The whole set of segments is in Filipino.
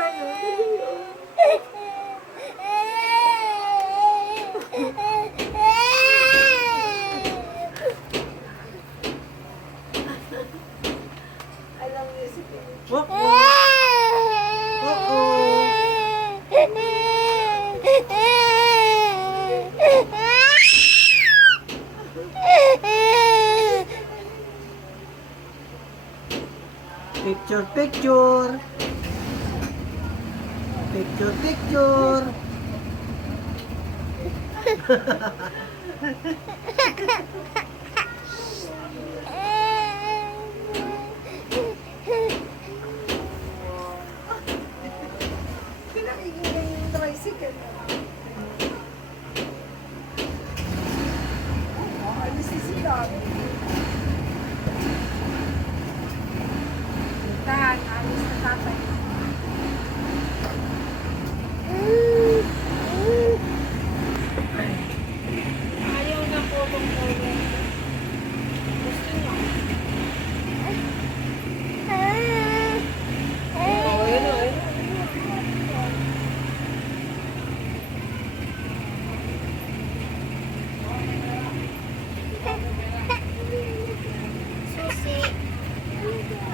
tayo. Alam niyo si Pinky. Picture, picture. Picture, picture. Pinakinggan yung tricycle. Alis si Dami. Tan, alis na tatay. Ayaw na polong-polong. Gusto niya.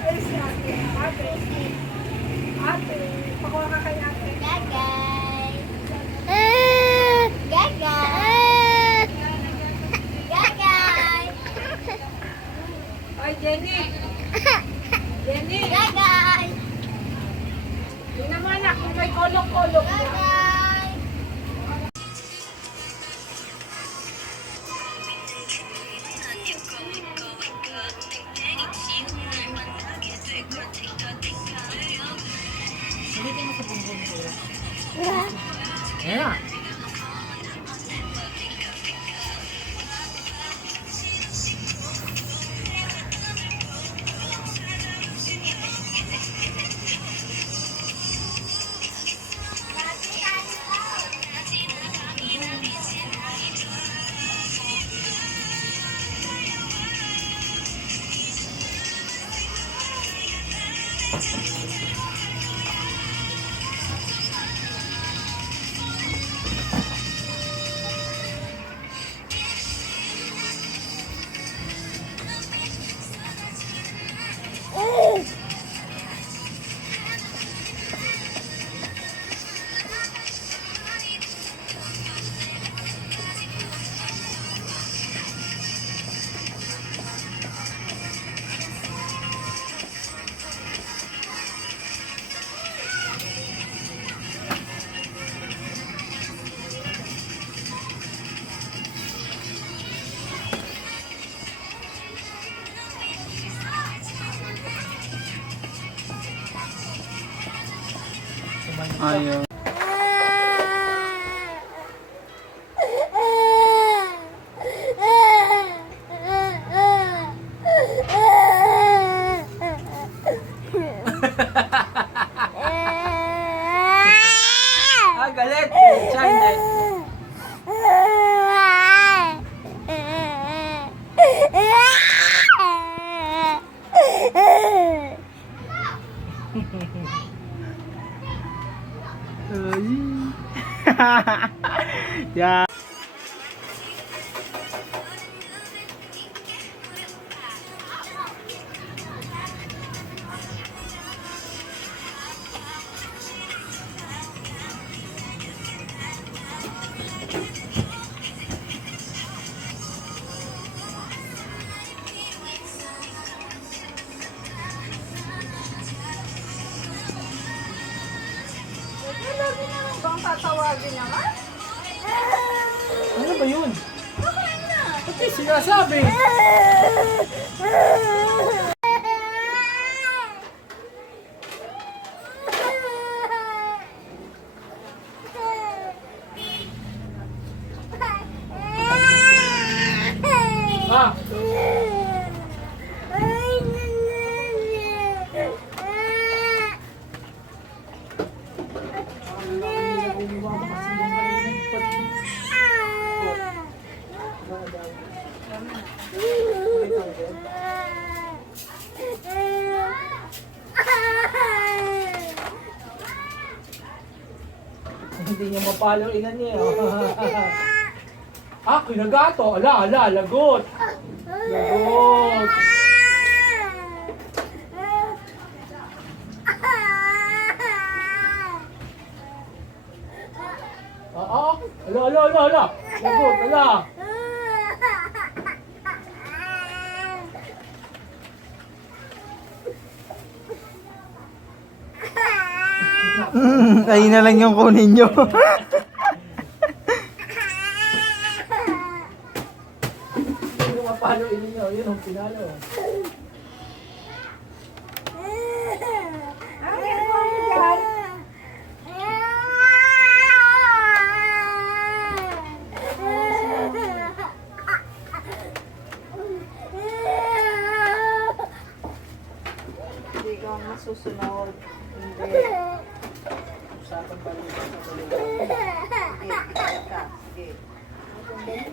Ay, si ate. Ate. Ate. Pakuha ka kay ate. Gagay. Gagay. Ay, Jenny. Jenny. Gagay. Tingnan mo anak kung may kolok-kolok. Gagay. Ayan. Ayaw. Galit! Siya hindi. Ya. Lagi na lang bang tatawagin naman? Ano ba yun? Okay na. Ba't yung sinasabi? Ah! Hindi niya mapalo ina niya. Ah, kinagato. Ala, lagot. Lagot. Ala. Lagot, ala. Ayun na lang yung kunin nyo. Hindi niya mapalo ina niya. Yun ang pinalo. Ang ginagawa mo dyan? Hindi ka masusunod. Hindi. Usapan pa rin sa tuloy. Sige, kita ka. Sige. Sige.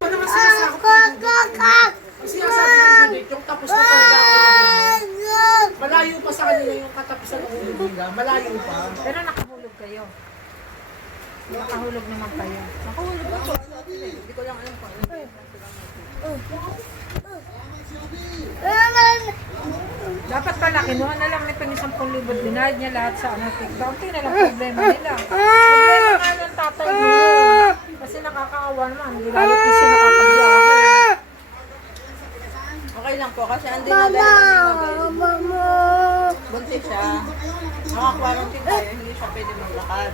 Ano naman sinasabi ko? Sinasabi ng Judith, yung tapos na talaga ako na ganyan. Malayo pa sa kanila yung katapusan ng ulo nila. Malayo pa. Pero nakahulog kayo. Nakahulog naman kayo. Nakahulog ako. Hindi ko lang alam pa. Dapat pala, kinuha na lang nito ni 10,000. Binayad niya lahat sa TikTok. Hindi na lang problema nila. Problema nga ng tatay mo yun. Kasi nakakaawa naman. Hindi lalo din siya nakakabyahe. Okay lang po kasi andin na dahil buntis siya. Naka-quarantine tayo, hindi siya pwede maglakad.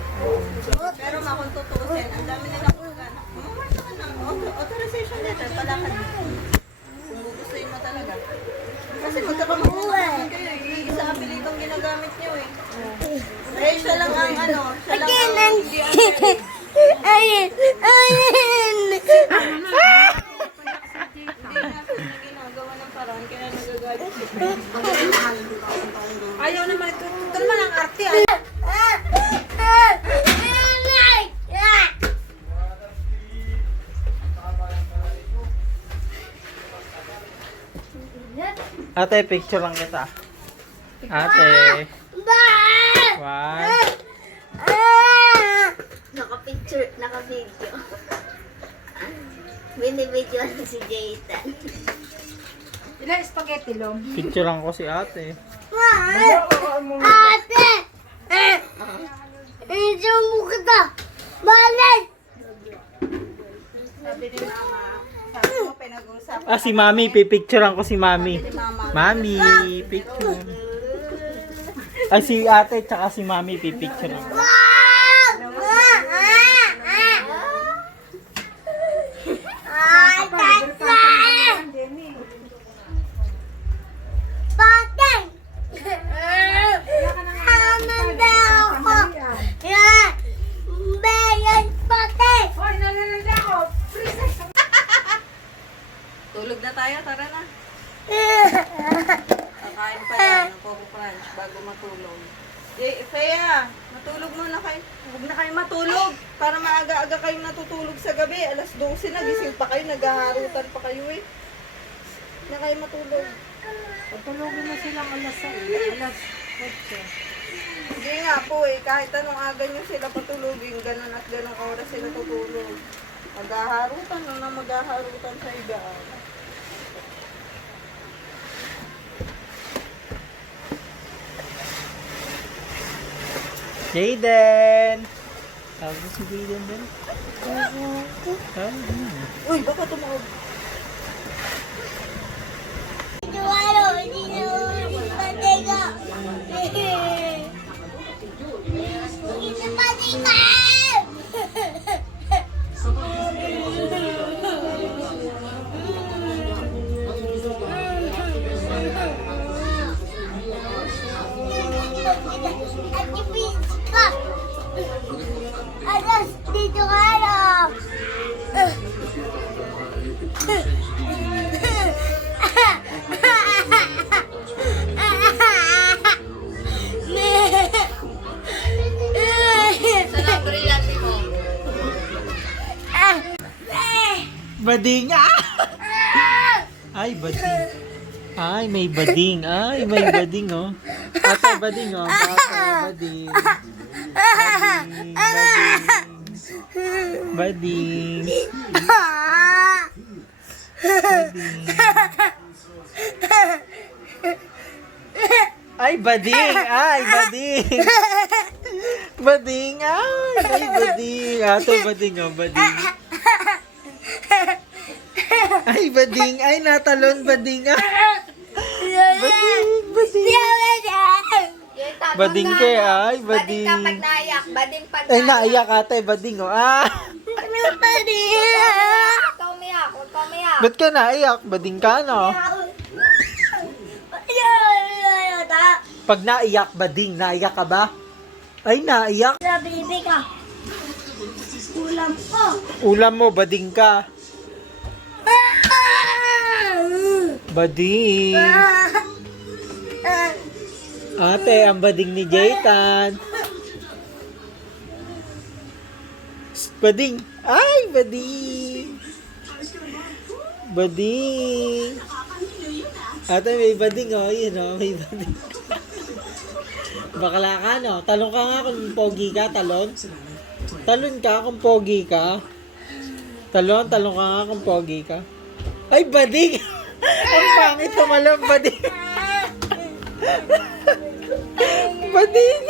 Pero kung tutuusin, ang dami nilang organ. Mamamasa ka ng authorization letter, palakad mo. Kung gugustuhin mo talaga. Kasi magkakamukuhan kayo, isa apelidong ginagamit niyo eh. Eh, siya lang ang siya lang ang hindi underage. Hindi natin na ginagawa ng paraan, kaya nagagalit siya. Ayaw naman ito. Ito naman ang arte. Ay. Ate, picture lang kita. Ate. One. Naka-picture, naka-video. Binibidyo na si Jaytan. Ilang spaghetti long? Picture lang ko si ate. Ate! Hindi mo kita! Balik! Sabi ni Mama, sabi mo pinag-uusapan. Ah, si Mami. Pipicturean ko si Mami. Sabi ni Mama, Mami, picture. Ay, si ate tsaka si Mami pipicturean ko. Hoy, nalalanda ako. Princess. tulog na tayo, tara na. Kakain pa yan ng Coco Crunch bago matulog. Fea, matulog muna kayo. Huwag na kayo matulog. Para maaga-aga kayo natutulog sa gabi. Alas 12 na, gising pa kayo, naghaharutan pa kayo eh. Hindi na kayo matulog. Patulogin na silang alas 6. Alas 8. Hindi nga po eh, kahit anong aga nyo sila patulogin, ganun at ganung oras sila tutulog. Maghaharutan, nung na maghaharutan sa higaan. Jayden! Tawag mo si Jayden din? Uy, baka tumawag. Alas, dito ka lang. Saan ang brillante mo? Bading! Ah! Ay, bading. Ay, may bading. Ay, may bading, oh. Ate, bading, oh. Ate, bading. Bading. Bading. Ay, bading! Ay, bading! Bading! Ay, bading! Ate, bading, oh. Bading. Ay, bading! Ay, natalon, bading! Bading! Bading! Bading ke, ay, bading. Bading kapag naiyak. Bading pag Ay, naiyak ate, bading, oh. Ah! Ikaw umiyak. Huwag ka umiyak. Ba't ka naiyak? Bading ka, no? Pag naiyak, bading. Naiyak ka ba? Ay, naiyak. Baby ka. Ulam ko. Ulam mo, bading ka. Bading. Ate, ang bading ni Jaytan. Bading. Ay, bading. Bading. Ate, may bading, oh. Yun, oh. May bading. Bakla ka, no? Talon ka nga kung pogi ka, talon. Talon ka kung pogi ka. Talon ka nga kung pogi ka. Ay, bading! Ang pangit tumalon, bading. Bading!